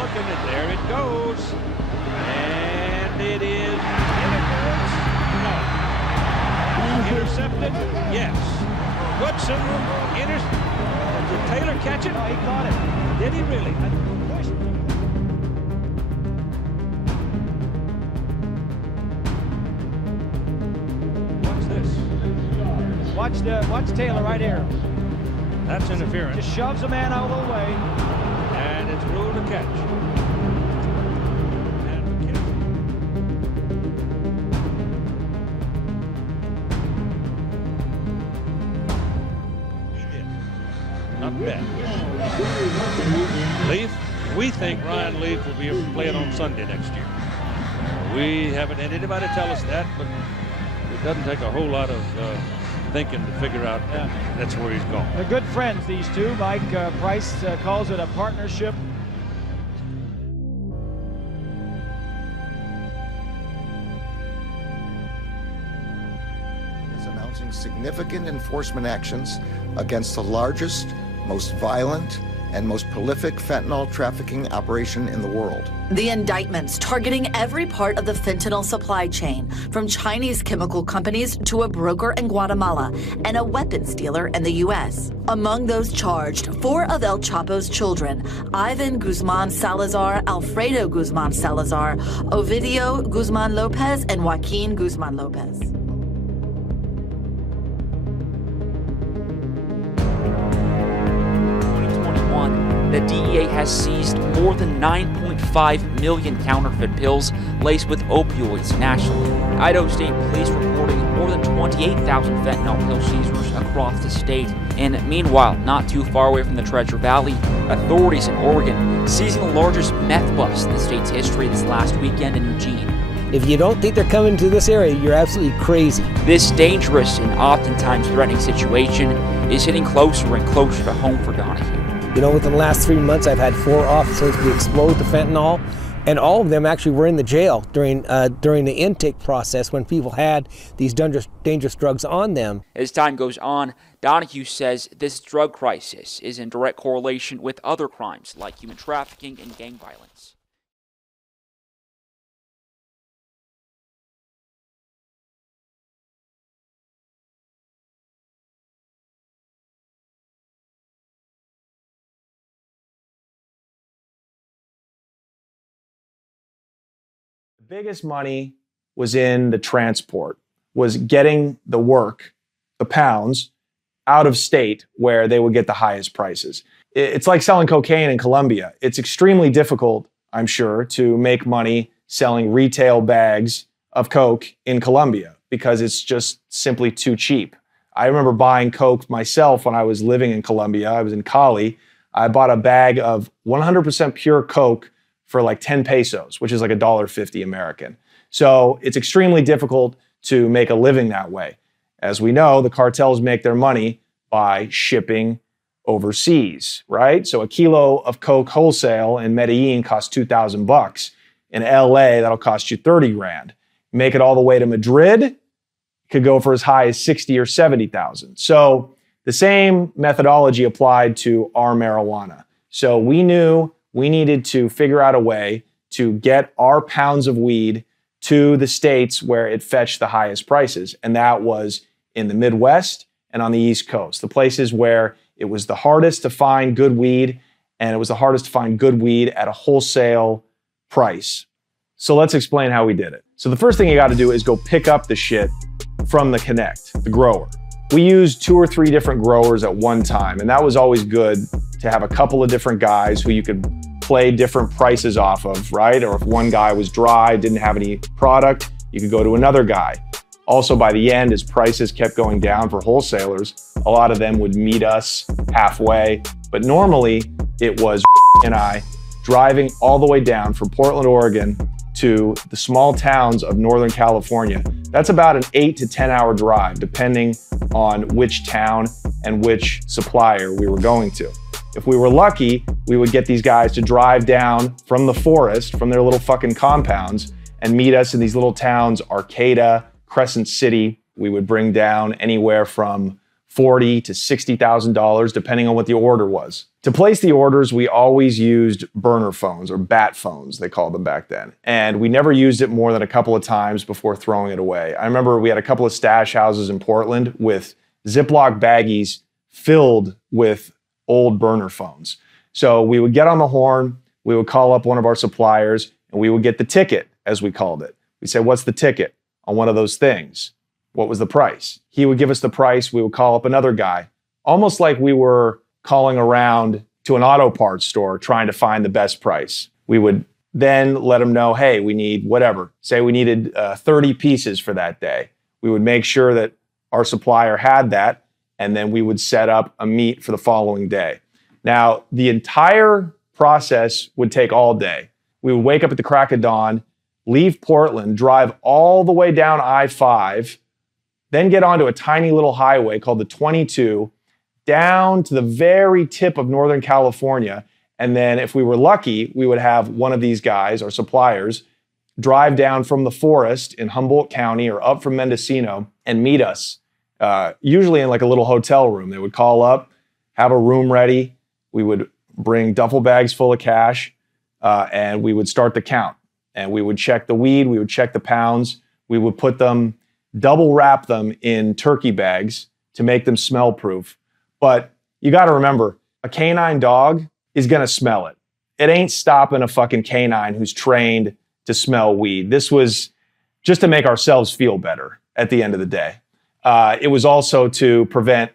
looking, and there it goes. And it is interference. No. Intercepted? Yes. Woodson did Taylor catch it? No, he caught it. Did he really? What's this? Watch Taylor right here. That's interference. Just shoves a man out of the way. And it's ruled a catch. And not bad. Leaf, we think Ryan Leaf will be able to play it on Sunday next year. We haven't had anybody tell us that, but it doesn't take a whole lot of thinking to figure out that's where he's going. They're good friends, these two. Mike Price calls it a partnership. Is announcing significant enforcement actions against the largest, most violent, and most prolific fentanyl trafficking operation in the world. The indictments targeting every part of the fentanyl supply chain, from Chinese chemical companies to a broker in Guatemala and a weapons dealer in the U.S. Among those charged, 4 of El Chapo's children: Ivan Guzman Salazar, Alfredo Guzman Salazar, Ovidio Guzman Lopez, and Joaquin Guzman Lopez. The DEA has seized more than 9.5 million counterfeit pills laced with opioids nationally. Idaho State Police reporting more than 28,000 fentanyl pill seizures across the state. And meanwhile, not too far away from the Treasure Valley, authorities in Oregon seizing the largest meth bust in the state's history this last weekend in Eugene. If you don't think they're coming to this area, you're absolutely crazy. This dangerous and oftentimes threatening situation is hitting closer and closer to home for Donahue. You know, within the last 3 months, I've had 4 officers be exposed to fentanyl, and all of them actually were in the jail during the intake process when people had these dangerous drugs on them. As time goes on, Donahue says this drug crisis is in direct correlation with other crimes like human trafficking and gang violence. The biggest money was in the transport, was getting the work, the pounds, out of state where they would get the highest prices. It's like selling cocaine in Colombia. It's extremely difficult, I'm sure, to make money selling retail bags of coke in Colombia because it's just simply too cheap. I remember buying coke myself when I was living in Colombia. I was in Cali. I bought a bag of 100% pure coke for like 10 pesos, which is like $1.50 American. So it's extremely difficult to make a living that way. As we know, the cartels make their money by shipping overseas, right? So a kilo of coke wholesale in Medellin costs 2,000 bucks. In LA, that'll cost you 30 grand. Make it all the way to Madrid, it could go for as high as 60 or 70,000. So the same methodology applied to our marijuana. So we knew we needed to figure out a way to get our pounds of weed to the states where it fetched the highest prices. And that was in the Midwest and on the East Coast, the places where it was the hardest to find good weed, and it was the hardest to find good weed at a wholesale price. So let's explain how we did it. So the first thing you got to do is go pick up the shit from the connect, the grower. We used 2 or 3 different growers at one time, and that was always good to have a couple of different guys who you could play different prices off of, right? Or if one guy was dry, didn't have any product, you could go to another guy. Also, by the end, as prices kept going down for wholesalers, a lot of them would meet us halfway. But normally, it was and I driving all the way down from Portland, Oregon to the small towns of Northern California. That's about an 8 to 10 hour drive, depending on which town and which supplier we were going to. If we were lucky, we would get these guys to drive down from the forest, from their little fucking compounds, and meet us in these little towns, Arcata, Crescent City. We would bring down anywhere from $40,000 to $60,000, depending on what the order was. To place the orders, we always used burner phones, or bat phones, they called them back then. And we never used it more than a couple of times before throwing it away. I remember we had a couple of stash houses in Portland with Ziploc baggies filled with old burner phones. So we would get on the horn, we would call up one of our suppliers, and we would get the ticket, as we called it. We'd say, what's the ticket on one of those things? What was the price? He would give us the price. We would call up another guy, almost like we were calling around to an auto parts store trying to find the best price. We would then let him know, hey, we need whatever. Say we needed 30 pieces for that day. We would make sure that our supplier had that, and then we would set up a meet for the following day. Now, the entire process would take all day. We would wake up at the crack of dawn, leave Portland, drive all the way down I-5, then get onto a tiny little highway called the 22, down to the very tip of Northern California. And then if we were lucky, we would have one of these guys, our suppliers, drive down from the forest in Humboldt County or up from Mendocino and meet us, usually in like a little hotel room. They would call up, have a room ready. We would bring duffel bags full of cash, and we would start the count. And we would check the weed, we would check the pounds, we would put them, double wrap them in turkey bags to make them smell proof. But you got to remember, a canine dog is going to smell it. It ain't stopping a fucking canine who's trained to smell weed. This was just to make ourselves feel better at the end of the day. It was also to prevent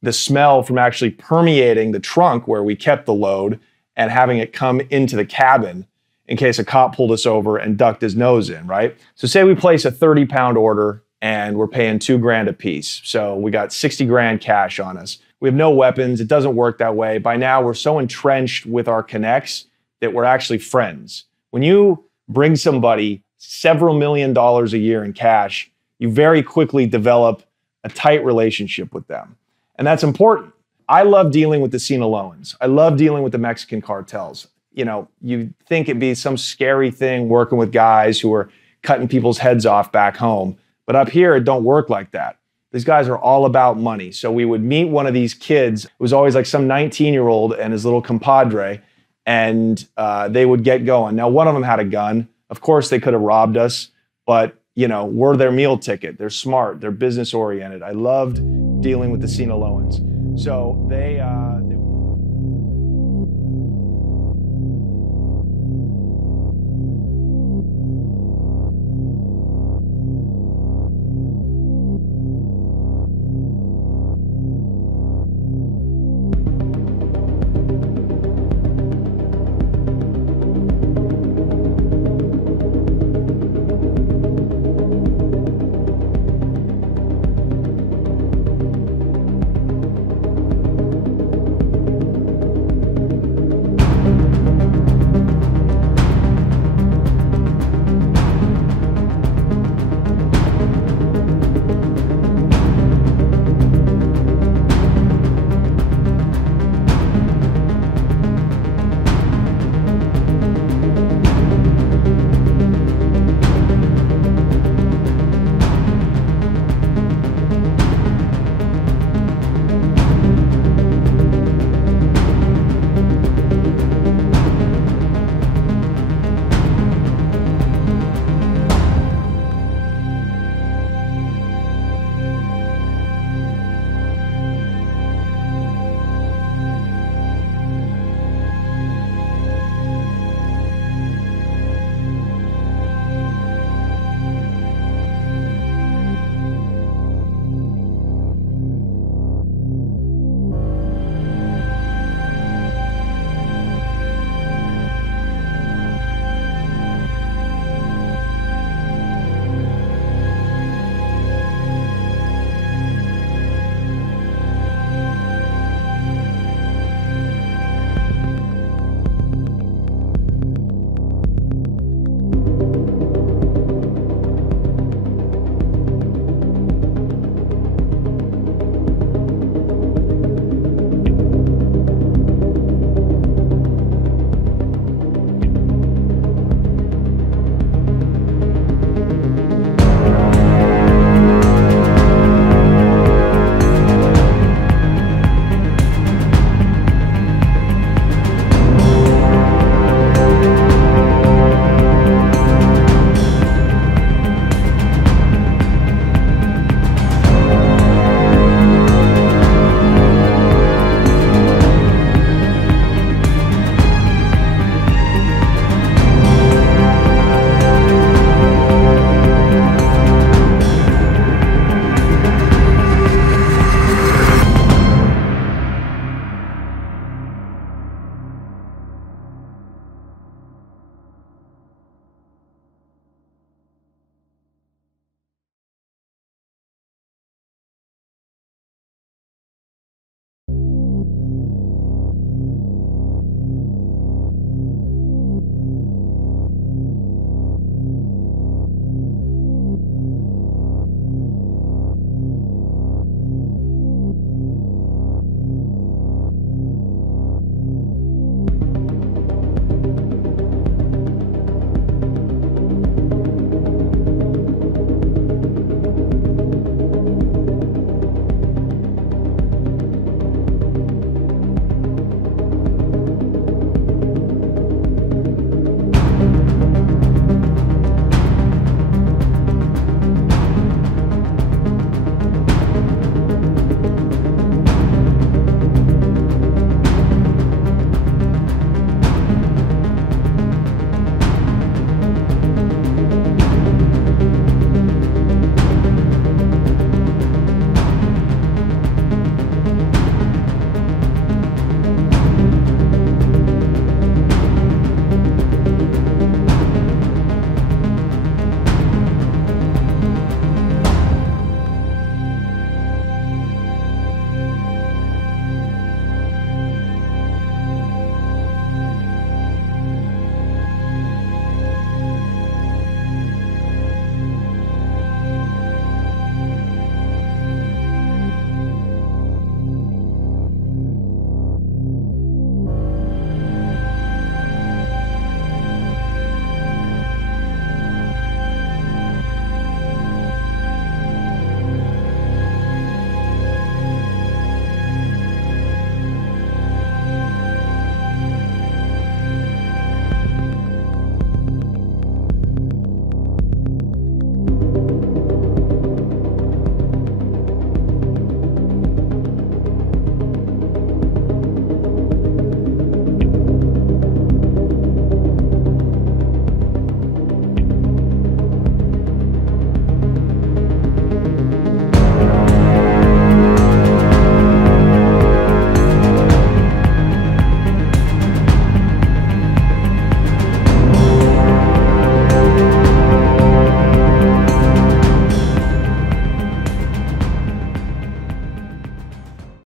the smell from actually permeating the trunk where we kept the load and having it come into the cabin in case a cop pulled us over and ducked his nose in, right? So say we place a 30-pound order and we're paying $2 grand a piece. So we got 60 grand cash on us. We have no weapons. It doesn't work that way. By now, we're so entrenched with our connects that we're actually friends. When you bring somebody several $million a year in cash, you very quickly develop a tight relationship with them. And that's important. I love dealing with the Sinaloans. I love dealing with the Mexican cartels. You know, you think it'd be some scary thing working with guys who are cutting people's heads off back home. But up here, it don't work like that. These guys are all about money. So we would meet one of these kids. It was always like some 19-year-old and his little compadre, and they would get going. Now, one of them had a gun. Of course, they could have robbed us, but, you know, we're their meal ticket. They're smart. They're business-oriented. I loved dealing with the Sinaloans. So they